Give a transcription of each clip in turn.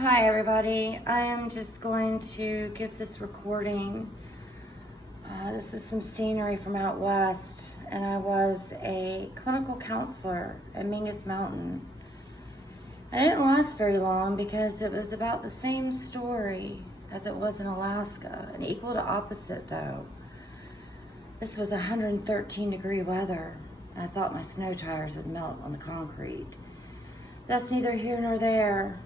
Hi everybody, I am just going to give this recording. This is some scenery from out west, and I was a clinical counselor at Mingus Mountain. I didn't last very long because it was about the same story as it was in Alaska, and equal to opposite though. This was 113-degree weather, and I thought my snow tires would melt on the concrete. That's neither here nor there.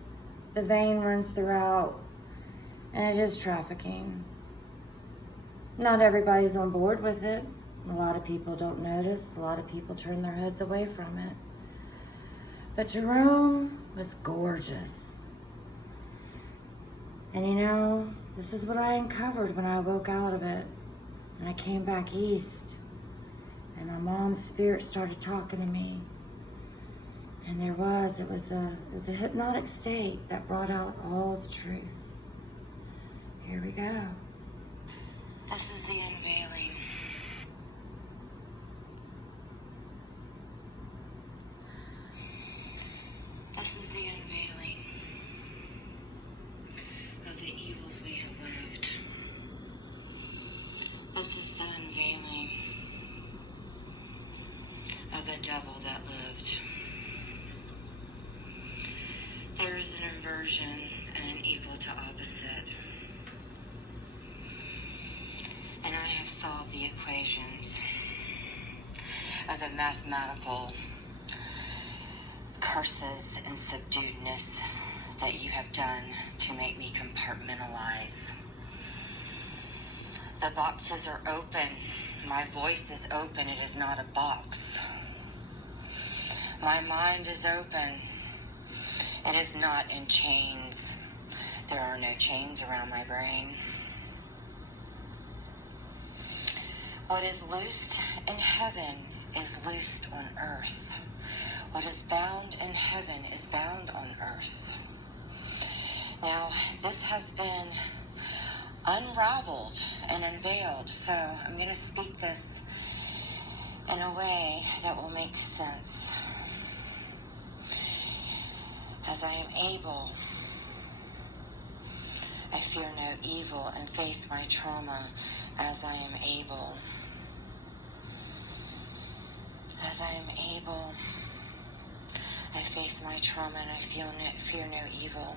The vein runs throughout, and it is trafficking. Not everybody's on board with it. A lot of people don't notice. A lot of people turn their heads away from it. But Jerome was gorgeous. And you know, this is what I uncovered when I woke out of it. And I came back east, and my mom's spirit started talking to me. And it was a hypnotic state that brought out all the truth. Here we go. This is the unveiling. This is the unveiling of the evils we have lived. This is the unveiling of the devil that lived. There is an inversion and an equal to opposite. And I have solved the equations of the mathematical curses and subduedness that you have done to make me compartmentalize. The boxes are open. My voice is open. It is not a box. My mind is open. It is not in chains. There are no chains around my brain. What is loosed in heaven is loosed on earth. What is bound in heaven is bound on earth. Now, this has been unraveled and unveiled, so I'm going to speak this in a way that will make sense. As I am able, I fear no evil and face my trauma as I am able. As I am able, I face my trauma and I fear no evil.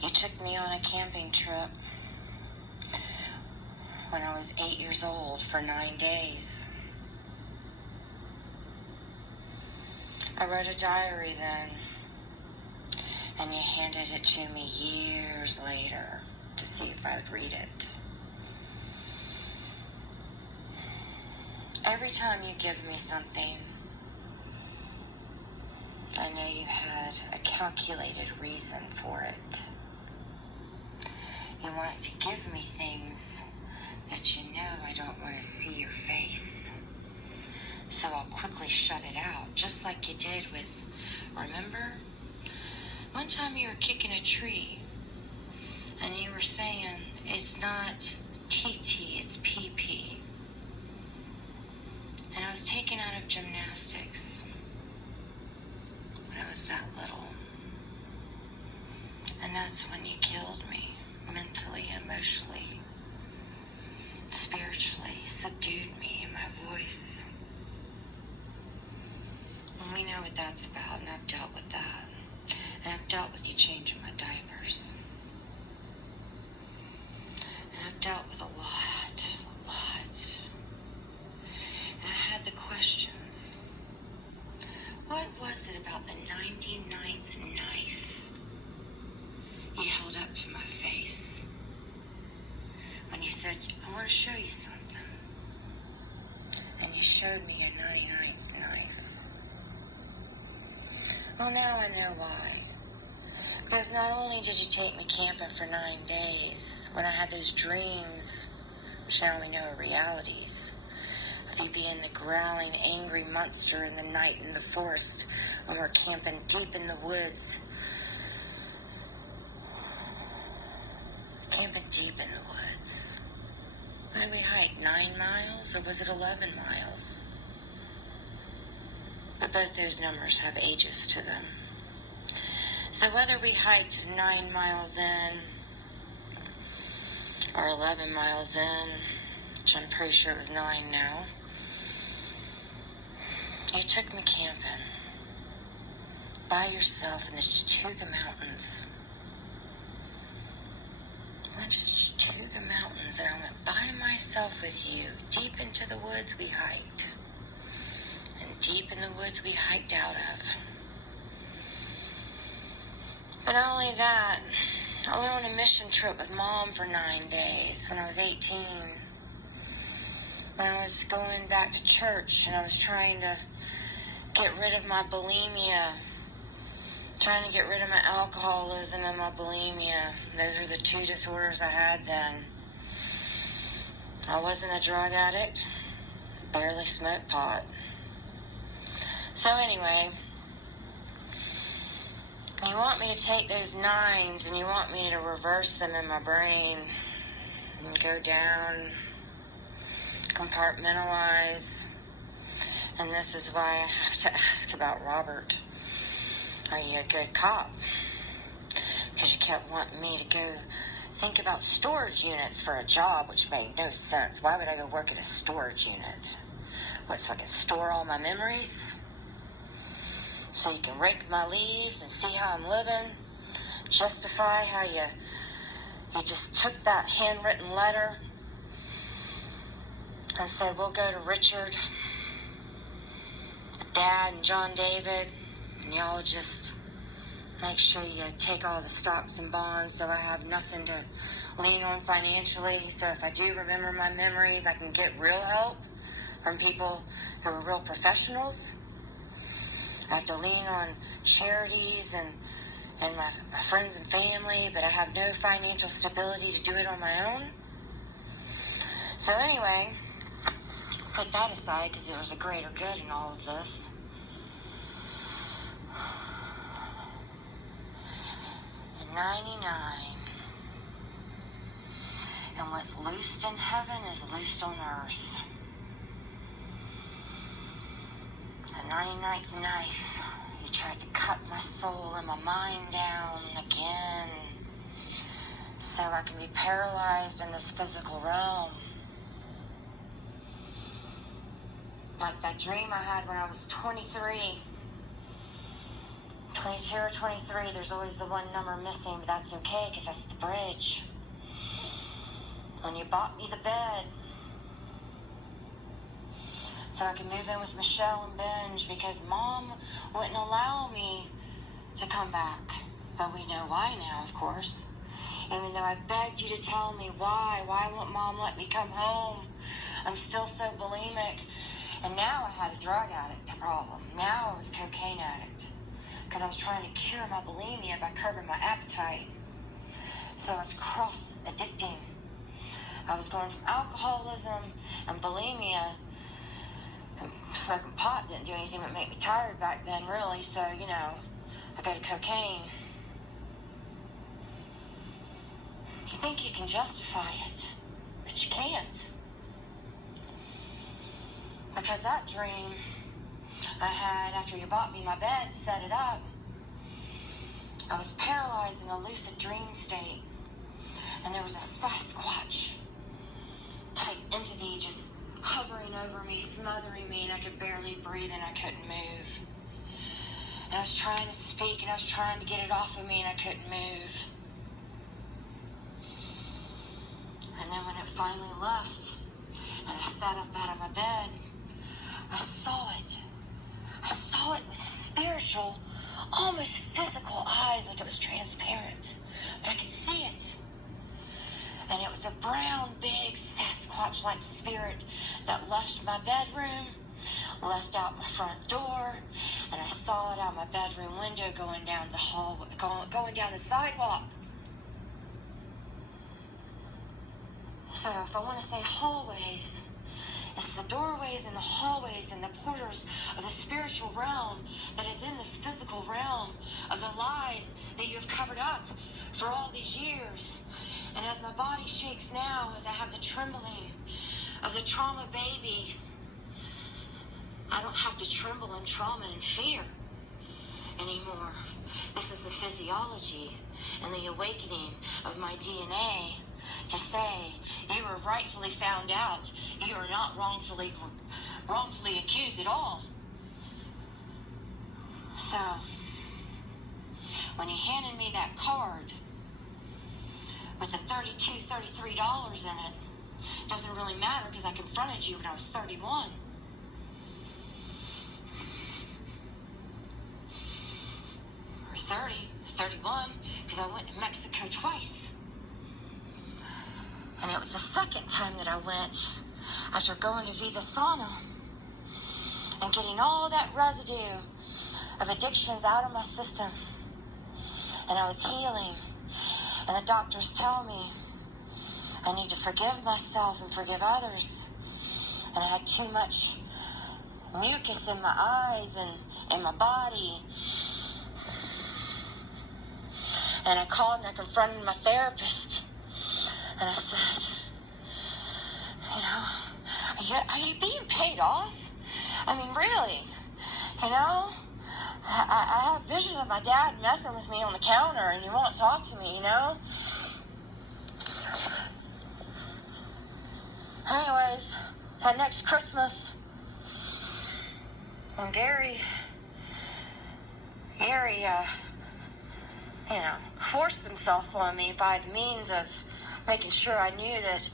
You took me on a camping trip when I was 8 years old for 9 days. I wrote a diary then, and you handed it to me years later to see if I would read it. Every time you give me something, I know you had a calculated reason for it. You wanted to give me things that you know I don't want to see your face. So I'll quickly shut it out, just like you did with, remember? One time you were kicking a tree, and you were saying, it's not TT, it's PP. And I was taken out of gymnastics when I was that little. And that's when you killed me, mentally, emotionally, spiritually, subdued me in my voice. And we know what that's about, and I've dealt with that. And I've dealt with you changing my diapers. And I've dealt with a lot. And I had the questions. What was it about the 99th knife you held up to my face when you said, I want to show you something? And you showed me your 99th knife. Oh, now I know why. Because not only did you take me camping for 9 days, when I had those dreams, which now we know are realities, of you being the growling, angry monster in the night in the forest, when we're camping deep in the woods. Camping deep in the woods. What did we hike, 9 miles, or was it 11 miles? But both those numbers have ages to them. So whether we hiked 9 miles in or 11 miles in, which I'm pretty sure it was 9 now, you took me camping by yourself in the Chattooga Mountains. I went to the Chattooga Mountains and I went by myself with you. Deep into the woods we hiked. And deep in the woods we hiked out of. But not only that, I went on a mission trip with Mom for 9 days when I was 18. When I was going back to church and I was trying to get rid of my bulimia, trying to get rid of my alcoholism and my bulimia. Those were the 2 disorders I had then. I wasn't a drug addict, barely smoked pot. So anyway, you want me to take those 9s and you want me to reverse them in my brain and go down, compartmentalize. And this is why I have to ask about Robert. Are you a good cop? Because you kept wanting me to go think about storage units for a job, which made no sense. Why would I go work at a storage unit? What, so I can store all my memories? So you can rake my leaves and see how I'm living? Justify how you just took that handwritten letter and said, we'll go to Richard, Dad, and John David, and y'all just make sure you take all the stocks and bonds so I have nothing to lean on financially. So if I do remember my memories, I can get real help from people who are real professionals. I have to lean on charities and my friends and family, but I have no financial stability to do it on my own. So anyway, put that aside because there was a greater good in all of this. In 99, and what's loosed in heaven is loosed on earth. The 99th knife, you tried to cut my soul and my mind down again so I can be paralyzed in this physical realm. Like that dream I had when I was 23, 22 or 23, there's always the one number missing, but that's okay because that's the bridge. When you bought me the bed so I could move in with Michelle and binge because Mom wouldn't allow me to come back. But we know why now, of course. Even though I begged you to tell me why won't Mom let me come home? I'm still so bulimic. And now I had a drug addict problem. Now I was a cocaine addict. Because I was trying to cure my bulimia by curbing my appetite. So I was cross-addicting. I was going from alcoholism and bulimia. And smoking pot didn't do anything but make me tired back then, really. So, I go to cocaine. You think you can justify it, but you can't. Because that dream I had after you bought me my bed, set it up, I was paralyzed in a lucid dream state. And there was a Sasquatch type entity just hovering over me, smothering me, and I could barely breathe and I couldn't move. And I was trying to speak and I was trying to get it off of me and I couldn't move. And then when it finally left and I sat up out of my bed, I saw it. I saw it with spiritual, almost physical eyes, like it was transparent. But I could see it. And it was a brown, big, Sasquatch-like spirit that left my bedroom, left out my front door, and I saw it out my bedroom window going down the hall, going down the sidewalk. So if I want to say hallways, it's the doorways and the hallways and the portals of the spiritual realm that is in this physical realm of the lies that you have covered up for all these years. And as my body shakes now, as I have the trembling of the trauma baby, I don't have to tremble in trauma and fear anymore. This is the physiology and the awakening of my DNA to say, you are rightfully found out. You are not wrongfully accused at all. So, when you handed me that card with the $32, $33 in it, doesn't really matter because I confronted you when I was 31. Or 30, 31, because I went to Mexico twice. And it was the second time that I went after going to Viva Sauna and getting all that residue of addictions out of my system. And I was healing. And the doctors tell me I need to forgive myself and forgive others. And I had too much mucus in my eyes and in my body. And I called and I confronted my therapist. And I said, are you being paid off? I mean, really? I have visions of my dad messing with me on the counter and he won't talk to me, Anyways, that next Christmas, when Gary, forced himself on me by the means of making sure I knew that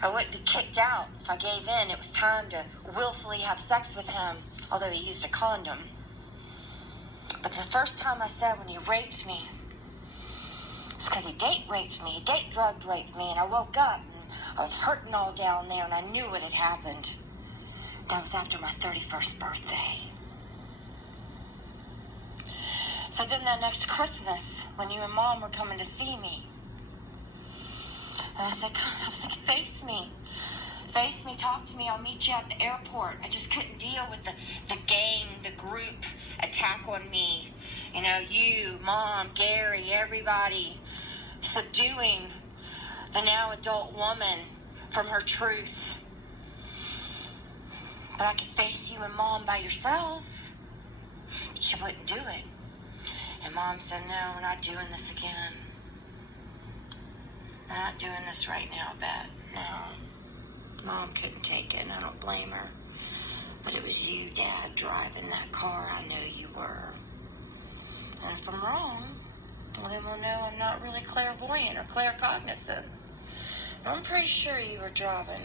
I wouldn't be kicked out if I gave in. It was time to willfully have sex with him, although he used a condom. But the first time I said when he raped me, it's because he date raped me, he date drug raped me, and I woke up and I was hurting all down there and I knew what had happened. That was after my 31st birthday. So then that next Christmas, when you and Mom were coming to see me, and I said, face me, talk to me, I'll meet you at the airport. I just couldn't deal with the gang, the group attack on me. You, Mom, Gary, everybody subduing the now adult woman from her truth. But I could face you and Mom by yourselves. But she wouldn't do it. And Mom said, no, we're not doing this again. I'm not doing this right now, Beth. No. Mom couldn't take it, and I don't blame her. But it was you, Dad, driving that car. I know you were. And if I'm wrong, well, then we'll know I'm not really clairvoyant or claircognizant. I'm pretty sure you were driving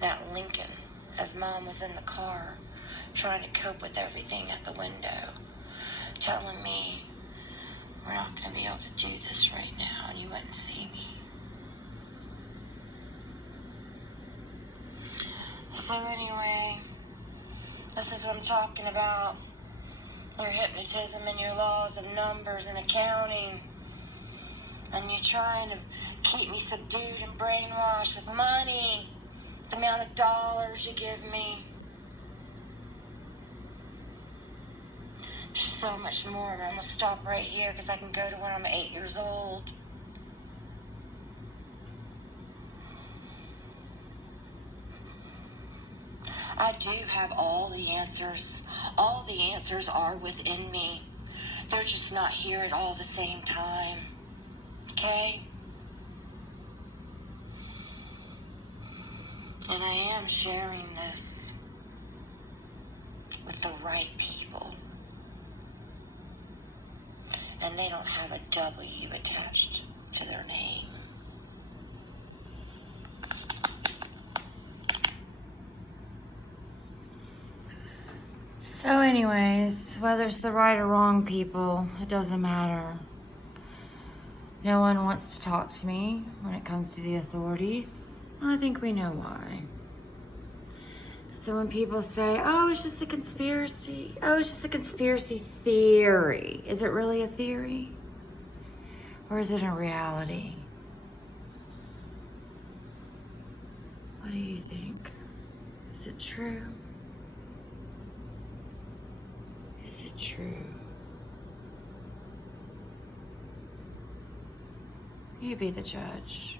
that Lincoln as Mom was in the car, trying to cope with everything at the window, telling me, we're not going to be able to do this right now, and you wouldn't see me. So anyway, this is what I'm talking about. Your hypnotism and your laws of numbers and accounting. And you trying to keep me subdued and brainwashed with money. The amount of dollars you give me. So much more. And I'm going to stop right here because I can go to when I'm 8 years old. I do have all the answers. All the answers are within me. They're just not here at all the same time. Okay? And I am sharing this with the right people. And they don't have a W attached to their name. So anyways, whether it's the right or wrong people, it doesn't matter. No one wants to talk to me when it comes to the authorities. I think we know why. So when people say, oh, it's just a conspiracy. Oh, it's just a conspiracy theory. Is it really a theory? Or is it a reality? What do you think? Is it true? Is it true? You be the judge.